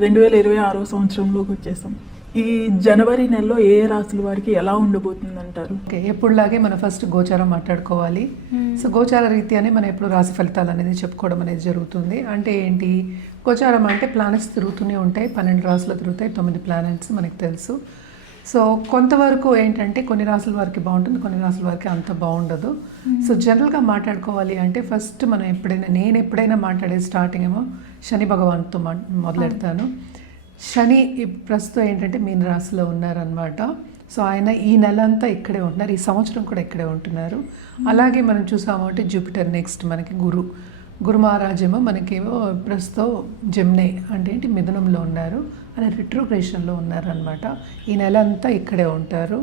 2026 సంవత్సరంలోకి వచ్చేసాం. ఈ జనవరి నెలలో ఏ రాశుల వారికి ఎలా ఉండబోతుంది అంటారు? ఓకే, ఎప్పుడులాగే మనం ఫస్ట్ గోచారం మాట్లాడుకోవాలి. సో గోచార రీత్యానే మనం ఎప్పుడు రాశి ఫలితాలు అనేది చెప్పుకోవడం అనేది జరుగుతుంది. అంటే ఏంటి, గోచారం అంటే ప్లానెట్స్ తిరుగుతూనే ఉంటాయి. 12 రాశులు తిరుగుతాయి, 9 ప్లానెట్స్ మనకు తెలుసు. సో కొంతవరకు ఏంటంటే కొన్ని రాసుల వారికి బాగుంటుంది, కొన్ని రాసుల వారికి అంత బాగుండదు. సో జనరల్గా మాట్లాడుకోవాలి అంటే ఫస్ట్ మనం నేను ఎప్పుడైనా మాట్లాడే స్టార్టింగ్ ఏమో శని భగవాన్తో మొదలెడతాను. శని ప్రస్తుతం ఏంటంటే మీన రాశిలో ఉన్నారనమాట. సో ఆయన ఈ నెల అంతా ఇక్కడే ఉంటున్నారు, ఈ సంవత్సరం కూడా ఇక్కడే ఉంటున్నారు. అలాగే మనం చూసాము అంటే జూపిటర్, నెక్స్ట్ మనకి గురు మహారాజేమో మనకేమో ప్రస్తుతం జెమిని అంటే ఏంటి మిథునంలో ఉన్నారు, ఆయన రిట్రోగ్రేషన్లో ఉన్నారనమాట. ఈ నెల అంతా ఇక్కడే ఉంటారు.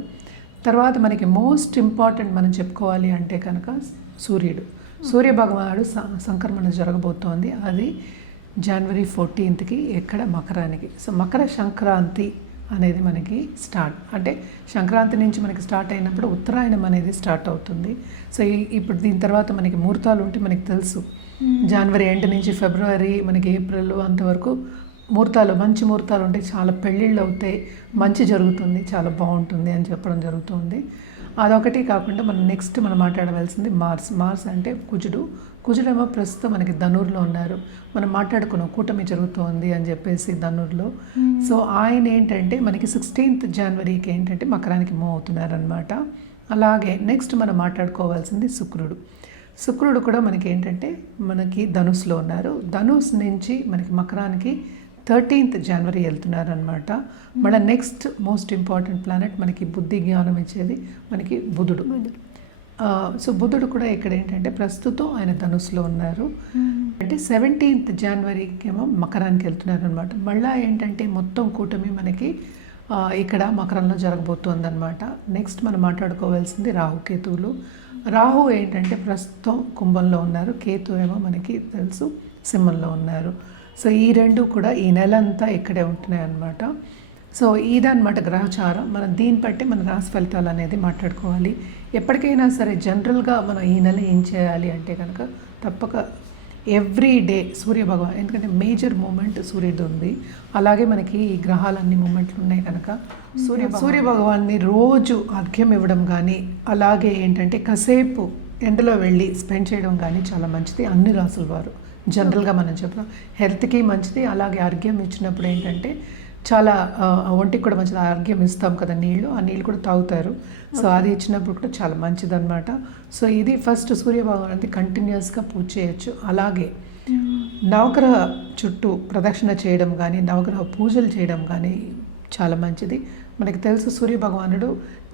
తర్వాత మనకి మోస్ట్ ఇంపార్టెంట్ మనం చెప్పుకోవాలి అంటే కనుక సూర్య భగవానుడు సంక్రమణ జరగబోతోంది. అది జనవరి 14కి ఎక్కడ మకరానికి. సో మకర సంక్రాంతి అనేది మనకి స్టార్ట్, అంటే సంక్రాంతి నుంచి మనకి స్టార్ట్ అయినప్పుడు ఉత్తరాయణం అనేది స్టార్ట్ అవుతుంది. సో ఇప్పుడు దీని తర్వాత మనకి ముహూర్తాలు ఉంటే మనకి తెలుసు, జనవరి ఎండ్ నుంచి ఫిబ్రవరి మనకి ఏప్రిల్ అంతవరకు మంచి ముహూర్తాలు ఉంటాయి, చాలా పెళ్ళిళ్ళు అవుతాయి, మంచి జరుగుతుంది, చాలా బాగుంటుంది అని చెప్పడం జరుగుతుంది. అదొకటి కాకుండా మనం నెక్స్ట్ మనం మాట్లాడవలసింది మార్స్ అంటే కుజుడేమో ప్రస్తుతం మనకి ధనుర్లో ఉన్నారు. మనం మాట్లాడుకున్నాం కూటమి జరుగుతోంది అని చెప్పేసి ధనుర్లో. సో ఆయన ఏంటంటే మనకి 16th జనవరికి ఏంటంటే మకరానికి మూవ్ అవుతున్నారనమాట. అలాగే నెక్స్ట్ మనం మాట్లాడుకోవాల్సింది శుక్రుడు కూడా మనకి ఏంటంటే మనకి ధనుస్లో ఉన్నారు. ధనుస్ నుంచి మనకి మకరానికి 13th జనవరి వెళ్తున్నారనమాట. మళ్ళీ నెక్స్ట్ మోస్ట్ ఇంపార్టెంట్ ప్లానెట్ మనకి బుద్ధి జ్ఞానం ఇచ్చేది మనకి బుధుడు. సో బుధుడు కూడా ఇక్కడ ఏంటంటే ప్రస్తుతం ఆయన ధనుస్లో ఉన్నారు. అంటే 17th జనవరికి ఏమో మకరానికి వెళ్తున్నారు అనమాట. మళ్ళీ ఏంటంటే మొత్తం కూటమి మనకి ఇక్కడ మకరంలో జరగబోతుంది అనమాట. నెక్స్ట్ మనం మాట్లాడుకోవాల్సింది రాహుకేతువులు. రాహు ఏంటంటే ప్రస్తుతం కుంభంలో ఉన్నారు, కేతు ఏమో మనకి తెలుసు సింహంలో ఉన్నారు. సో ఈ రెండు కూడా ఈ నెల అంతా ఇక్కడే ఉంటున్నాయి అన్నమాట. సో ఇదన్నమాట గ్రహచారం. మనం దీన్ని బట్టి మన రాశి ఫలితాలు అనేది మాట్లాడుకోవాలి. ఎప్పటికైనా సరే జనరల్గా మనం ఈ నెల ఏం చేయాలి అంటే కనుక తప్పక ఎవ్రీ డే సూర్యభగవాన్, ఎందుకంటే మేజర్ మూమెంట్ సూర్యుడు ఉంది. అలాగే మనకి ఈ గ్రహాలన్నీ మూమెంట్లు ఉన్నాయి కనుక సూర్యభగవాన్ని రోజు అర్ఘ్యం ఇవ్వడం కానీ, అలాగే ఏంటంటే కాసేపు ఎండలో వెళ్ళి స్పెండ్ చేయడం కానీ చాలా మంచిది. అన్ని రాసుల వారు జనరల్గా మనం చెప్తాం హెల్త్కి మంచిది. అలాగే అర్ఘ్యం ఇచ్చినప్పుడు ఏంటంటే చాలా ఒంటికి కూడా మంచిది. అర్ఘ్యం ఇస్తాం కదా, ఆ నీళ్ళు కూడా తాగుతారు. సో అది ఇచ్చినప్పుడు కూడా చాలా మంచిదన్నమాట. సో ఇది ఫస్ట్ సూర్యభగవానికి కంటిన్యూస్గా పూజ చేయొచ్చు. అలాగే నవగ్రహ చుట్టూ ప్రదక్షిణ చేయడం కానీ, నవగ్రహ పూజలు చేయడం కానీ చాలా మంచిది. మనకి తెలుసు సూర్యభగవానుడు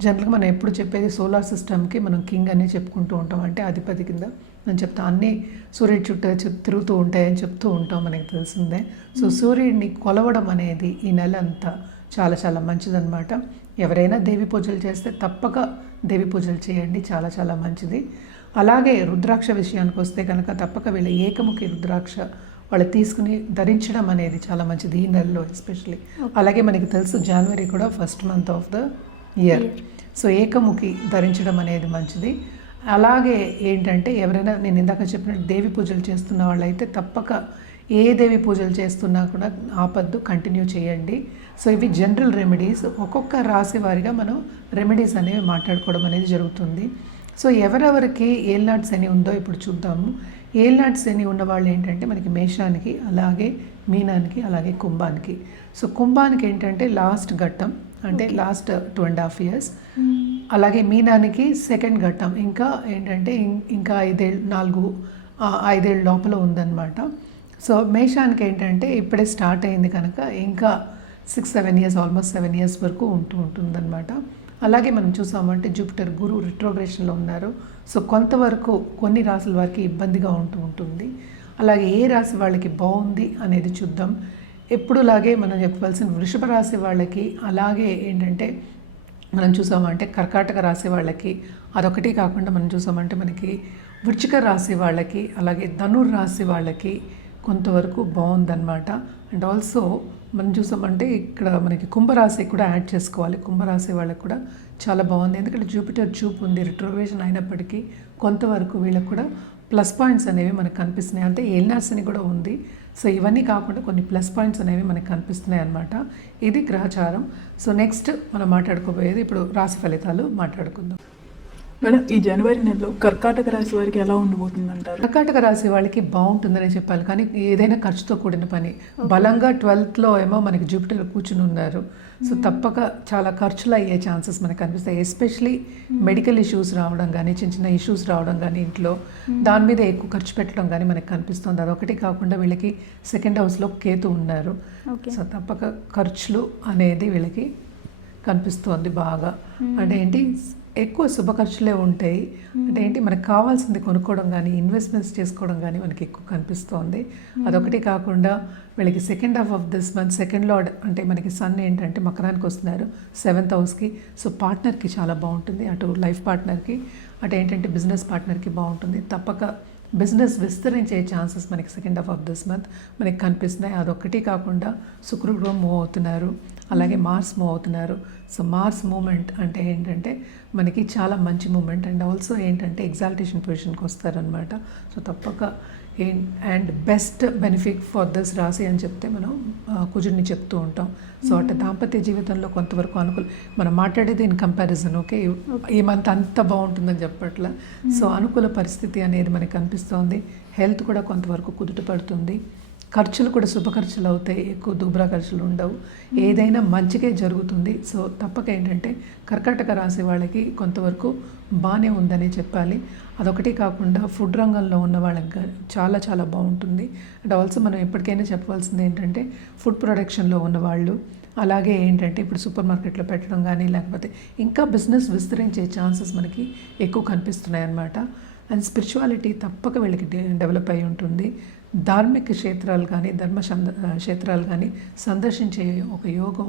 జనరల్గా మనం ఎప్పుడు చెప్పేది సోలార్ సిస్టమ్కి మనం కింగ్ అని చెప్పుకుంటూ ఉంటాం, అంటే అధిపతి కింద నేను చెప్తాను. అన్నీ సూర్యుడి చుట్టూ తిరుగుతూ ఉంటాయని చెప్తూ ఉంటాం, మనకి తెలిసిందే. సో సూర్యుడిని కొలవడం అనేది ఈ నెల అంతా చాలా చాలా మంచిదన్నమాట. ఎవరైనా దేవి పూజలు చేస్తే తప్పక దేవి పూజలు చేయండి, చాలా చాలా మంచిది. అలాగే రుద్రాక్ష విషయానికి వస్తే కనుక తప్పక వీళ్ళ ఏకముఖి రుద్రాక్ష వాళ్ళు తీసుకుని ధరించడం అనేది చాలా మంచిది ఈ నెలలో ఎస్పెషలీ. అలాగే మనకి తెలుసు జనవరి కూడా first month of the year. So ఏకముఖి ధరించడం అనేది మంచిది. అలాగే ఏంటంటే ఎవరైనా నేను ఇందాక చెప్పినట్టు దేవి పూజలు చేస్తున్న వాళ్ళైతే తప్పక ఏ దేవి పూజలు చేస్తున్నా కూడా ఆపద్దు, కంటిన్యూ చేయండి. సో ఇవి జనరల్ రెమెడీస్. ఒక్కొక్క రాశి వారిగా మనం రెమెడీస్ అనేవి మాట్లాడుకోవడం అనేది జరుగుతుంది. సో ఎవరెవరికి ఏల్నాటి శని ఉందో ఇప్పుడు చూద్దాము. ఏల్నాటి శని ఉన్న వాళ్ళు ఏంటంటే మనకి మేషానికి, అలాగే మీనానికి, అలాగే కుంభానికి. సో కుంభానికి ఏంటంటే లాస్ట్ ఘట్టం, అంటే లాస్ట్ 2.5 years. అలాగే మీనానికి సెకండ్ ఘట్టం, ఇంకా ఏంటంటే ఇంకా 5 ఏళ్ళ లోపల ఉందన్నమాట. సో మేషానికి ఏంటంటే ఇప్పుడే స్టార్ట్ అయింది కనుక ఇంకా 6-7 years, ఆల్మోస్ట్ 7 years వరకు ఉంటుందన్నమాట. అలాగే మనం చూసామంటే జూపిటర్ గురు రిట్రోగ్రేషన్లో ఉన్నారు. సో కొంతవరకు కొన్ని రాశుల వారికి ఇబ్బందిగా ఉంటుంది. అలాగే ఏ రాశి వాళ్ళకి బాగుంది అనేది చూద్దాం. ఎప్పుడులాగే మనం చెప్పవలసిన వృషభ రాశి వాళ్ళకి, అలాగే ఏంటంటే మనం చూసామంటే కర్కాటక రాశి వాళ్ళకి, అదొకటి కాకుండా మనం చూసామంటే మనకి వృశ్చిక రాశి వాళ్ళకి, అలాగే ధనుర్ రాశి వాళ్ళకి కొంతవరకు బాగుందన్నమాట. అండ్ ఆల్సో మనం చూసామంటే ఇక్కడ మనకి కుంభరాశి కూడా యాడ్ చేసుకోవాలి. కుంభరాశి వాళ్ళకి కూడా చాలా బాగుంది, ఎందుకంటే జూపిటర్ చూపు ఉంది, రిట్రోగ్రేషన్ అయినప్పటికీ కొంతవరకు వీళ్ళకి కూడా ప్లస్ పాయింట్స్ అనేవి మనకు కనిపిస్తున్నాయి. అంటే ఎల్నార్స్ని కూడా ఉంది. సో ఇవన్నీ కాకుండా కొన్ని ప్లస్ పాయింట్స్ అనేవి మనకు కనిపిస్తున్నాయి అన్నమాట. ఇది గ్రహచారం. సో నెక్స్ట్ మనం మాట్లాడుకోబోయేది ఇప్పుడు రాశి ఫలితాలు మాట్లాడుకుందాం. మేడం, ఈ జనవరి నెలలో కర్కాటక రాశి వారికి ఎలా ఉండబోతుంది అంటారు? కర్కాటక రాశి వాళ్ళకి బాగుంటుందనే చెప్పాలి. కానీ ఏదైనా ఖర్చుతో కూడిన పని. బలంగా 12th ఏమో మనకి జూపిటర్ కూర్చుని ఉన్నారు. సో తప్పక చాలా ఖర్చులు అయ్యే ఛాన్సెస్ మనకు కనిపిస్తాయి. ఎస్పెషలీ మెడికల్ ఇష్యూస్ రావడం కానీ, చిన్న చిన్న ఇష్యూస్ రావడం కానీ ఇంట్లో దాని మీద ఎక్కువ ఖర్చు పెట్టడం కానీ మనకు కనిపిస్తుంది. అదొకటి కాకుండా వీళ్ళకి 2nd హౌస్లో కేతు ఉన్నారు. సో తప్పక ఖర్చులు అనేది వీళ్ళకి కనిపిస్తోంది బాగా. అంటే ఏంటి, ఎక్కువ శుభ ఖర్చులే ఉంటాయి. అంటే ఏంటి, మనకు కావాల్సింది కొనుక్కోవడం కానీ, ఇన్వెస్ట్మెంట్స్ చేసుకోవడం కానీ మనకి ఎక్కువ కనిపిస్తోంది. అదొకటి కాకుండా వీళ్ళకి 2nd half of this month 2nd lord అంటే మనకి సన్ ఏంటంటే మకరానికి వస్తున్నారు 7th హౌస్కి. సో పార్ట్నర్కి చాలా బాగుంటుంది. అటు లైఫ్ పార్ట్నర్కి, అటు ఏంటంటే బిజినెస్ పార్ట్నర్కి బాగుంటుంది. తప్పక బిజినెస్ విస్తరించే ఛాన్సెస్ మనకి 2nd half of this month మనకి కనిపిస్తున్నాయి. అదొక్కటి కాకుండా శుక్రుడు మూవ్ అవుతున్నారు, అలాగే మార్స్ మూవ్ అవుతున్నారు. సో మార్స్ మూమెంట్ అంటే ఏంటంటే మనకి చాలా మంచి మూమెంట్. అండ్ ఆల్సో ఏంటంటే ఎగ్జాల్టేషన్ పొజిషన్కి వస్తారనమాట. సో తప్పక and best benefit for this రాశి అని చెప్తే మనం కుజుడిని చెప్తూ ఉంటాం. సో అంటే దాంపత్య జీవితంలో కొంతవరకు మనం మాట్లాడేది ఇన్ కంపారిజన్. ఓకే, ఈ మంత్ అంత బాగుంటుందని చెప్పట్లా. సో అనుకూల పరిస్థితి అనేది మనకి కనిపిస్తోంది. హెల్త్ కూడా కొంతవరకు కుదుట పడుతుంది. ఖర్చులు కూడా శుభ ఖర్చులు అవుతాయి, ఎక్కువ దుబ్రా ఖర్చులు ఉండవు. ఏదైనా మంచిగా జరుగుతుంది. సో తప్పక ఏంటంటే కర్కాటక రాశి వాళ్ళకి కొంతవరకు బాగానే ఉందని చెప్పాలి. అదొకటి కాకుండా ఫుడ్ రంగంలో ఉన్న వాళ్ళకి చాలా చాలా బాగుంటుంది. అండ్ ఆల్సో మనం ఎప్పటికైనా చెప్పవలసింది ఏంటంటే ఫుడ్ ప్రొడక్షన్లో ఉన్నవాళ్ళు, అలాగే ఏంటంటే ఇప్పుడు సూపర్ మార్కెట్లో పెట్టడం కానీ, లేకపోతే ఇంకా బిజినెస్ విస్తరించే ఛాన్సెస్ మనకి ఎక్కువ కనిపిస్తున్నాయి అన్నమాట. అండ్ స్పిరిచువాలిటీ తప్పక వీళ్ళకి డెవలప్ అయి ఉంటుంది. ధార్మిక క్షేత్రాలు కానీ, క్షేత్రాలు కానీ సందర్శించే ఒక యోగం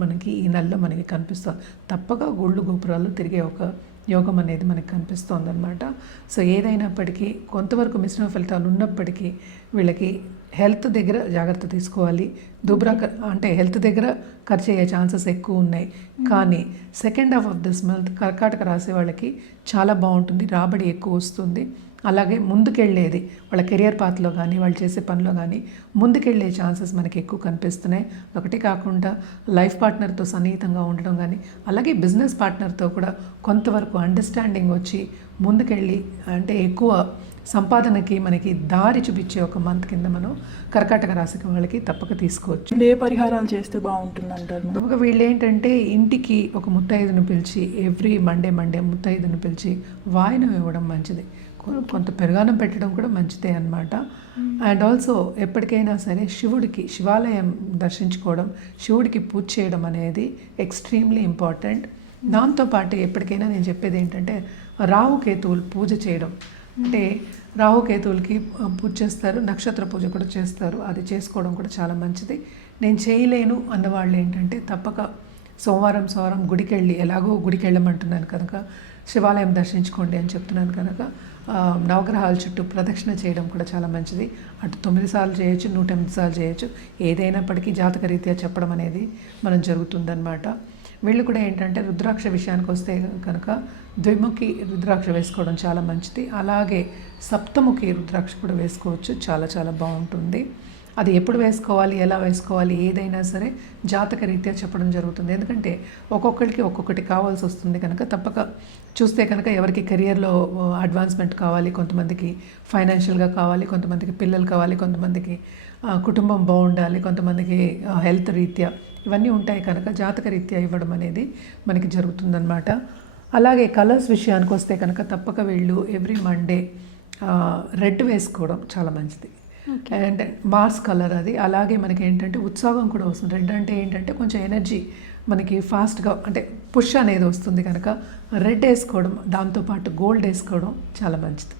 మనకి ఈ నెలలో మనకి కనిపిస్తుంది. తప్పక గుళ్ళు గోపురాలు తిరిగే ఒక యోగం అనేది మనకి కనిపిస్తుంది అనమాట. సో ఏదైనప్పటికీ కొంతవరకు మిశ్రమ ఫలితాలు ఉన్నప్పటికీ వీళ్ళకి హెల్త్ దగ్గర జాగ్రత్త తీసుకోవాలి. అంటే హెల్త్ దగ్గర ఖర్చు అయ్యే ఛాన్సెస్ ఎక్కువ ఉన్నాయి. కానీ 2nd half of this month కర్కాటక రాసే వాళ్ళకి చాలా బాగుంటుంది. రాబడి ఎక్కువ వస్తుంది. అలాగే ముందుకెళ్ళేది వాళ్ళ కెరియర్ పాత్లో కానీ, వాళ్ళు చేసే పనిలో కానీ ముందుకెళ్ళే ఛాన్సెస్ మనకి ఎక్కువ కనిపిస్తున్నాయి. ఒకటి కాకుండా లైఫ్ పార్ట్నర్తో సన్నిహితంగా ఉండడం కానీ, అలాగే బిజినెస్ పార్ట్నర్తో కూడా కొంతవరకు అండర్స్టాండింగ్ వచ్చి ముందుకెళ్ళి అంటే ఎక్కువ సంపాదనకి మనకి దారి చూపించే ఒక మంత్ కింద మనం కర్కాటక రాశికి వాళ్ళకి తప్పక తీసుకోవచ్చు. ఏ పరిహారాలు చేస్తే బాగుంటుంది అంటారు? ఒక వీళ్ళు ఏంటంటే ఇంటికి ఒక ముత్తైదును పిలిచి ఎవ్రీ మండే ముత్తైదును పిలిచి వాయినం ఇవ్వడం మంచిది. కొంత పెరుగానం పెట్టడం కూడా మంచిదే అన్నమాట. అండ్ ఆల్సో ఎప్పటికైనా సరే శివాలయం దర్శించుకోవడం, శివుడికి పూజ చేయడం అనేది ఎక్స్ట్రీమ్లీ ఇంపార్టెంట్. దాంతోపాటు ఎప్పటికైనా నేను చెప్పేది ఏంటంటే రాహుకేతువులు పూజ చేయడం. అంటే రాహుకేతువులకి పూజ చేస్తారు, నక్షత్ర పూజ కూడా చేస్తారు. అది చేసుకోవడం కూడా చాలా మంచిది. నేను చేయలేను అన్నవాళ్ళు ఏంటంటే తప్పక సోమవారం గుడికి వెళ్ళమంటున్నాను కనుక శివాలయం దర్శించుకోండి అని చెప్తున్నాను కనుక నవగ్రహాల చుట్టూ ప్రదక్షిణ చేయడం కూడా చాలా మంచిది. అటు 9 సార్లు చేయొచ్చు, 108 సార్లు చేయొచ్చు. ఏదైనప్పటికీ జాతక రీత్యా చెప్పడం అనేది మనం జరుగుతుందన్నమాట. వీళ్ళు కూడా ఏంటంటే రుద్రాక్ష విషయానికి వస్తే కనుక ద్విముఖి రుద్రాక్ష వేసుకోవడం చాలా మంచిది. అలాగే సప్తముఖి రుద్రాక్ష కూడా వేసుకోవచ్చు, చాలా చాలా బాగుంటుంది. అది ఎప్పుడు వేసుకోవాలి, ఎలా వేసుకోవాలి, ఏదైనా సరే జాతక రీత్యా చెప్పడం జరుగుతుంది. ఎందుకంటే ఒక్కొక్కరికి ఒక్కొక్కటి కావాల్సి వస్తుంది కనుక తప్పక చూస్తే కనుక ఎవరికి కెరియర్లో అడ్వాన్స్మెంట్ కావాలి, కొంతమందికి ఫైనాన్షియల్గా కావాలి, కొంతమందికి పిల్లలు కావాలి, కొంతమందికి కుటుంబం బాగుండాలి, కొంతమందికి హెల్త్ రీత్యా ఇవన్నీ ఉంటాయి కనుక జాతక రీత్యా ఇవ్వడం అనేది మనకి జరుగుతుందన్నమాట. అలాగే కలర్స్ విషయానికి వస్తే కనుక తప్పక వీళ్ళు ఎవ్రీ మండే రెడ్ వేసుకోవడం చాలా మంచిది. అండ్ మార్స్ కలర్ అది. అలాగే మనకి ఏంటంటే ఉత్సాహం కూడా వస్తుంది. రెడ్ అంటే ఏంటంటే కొంచెం ఎనర్జీ మనకి ఫాస్ట్గా అంటే పుష్ అనేది వస్తుంది కనుక రెడ్ వేసుకోవడం, దాంతోపాటు గోల్డ్ వేసుకోవడం చాలా మంచిది.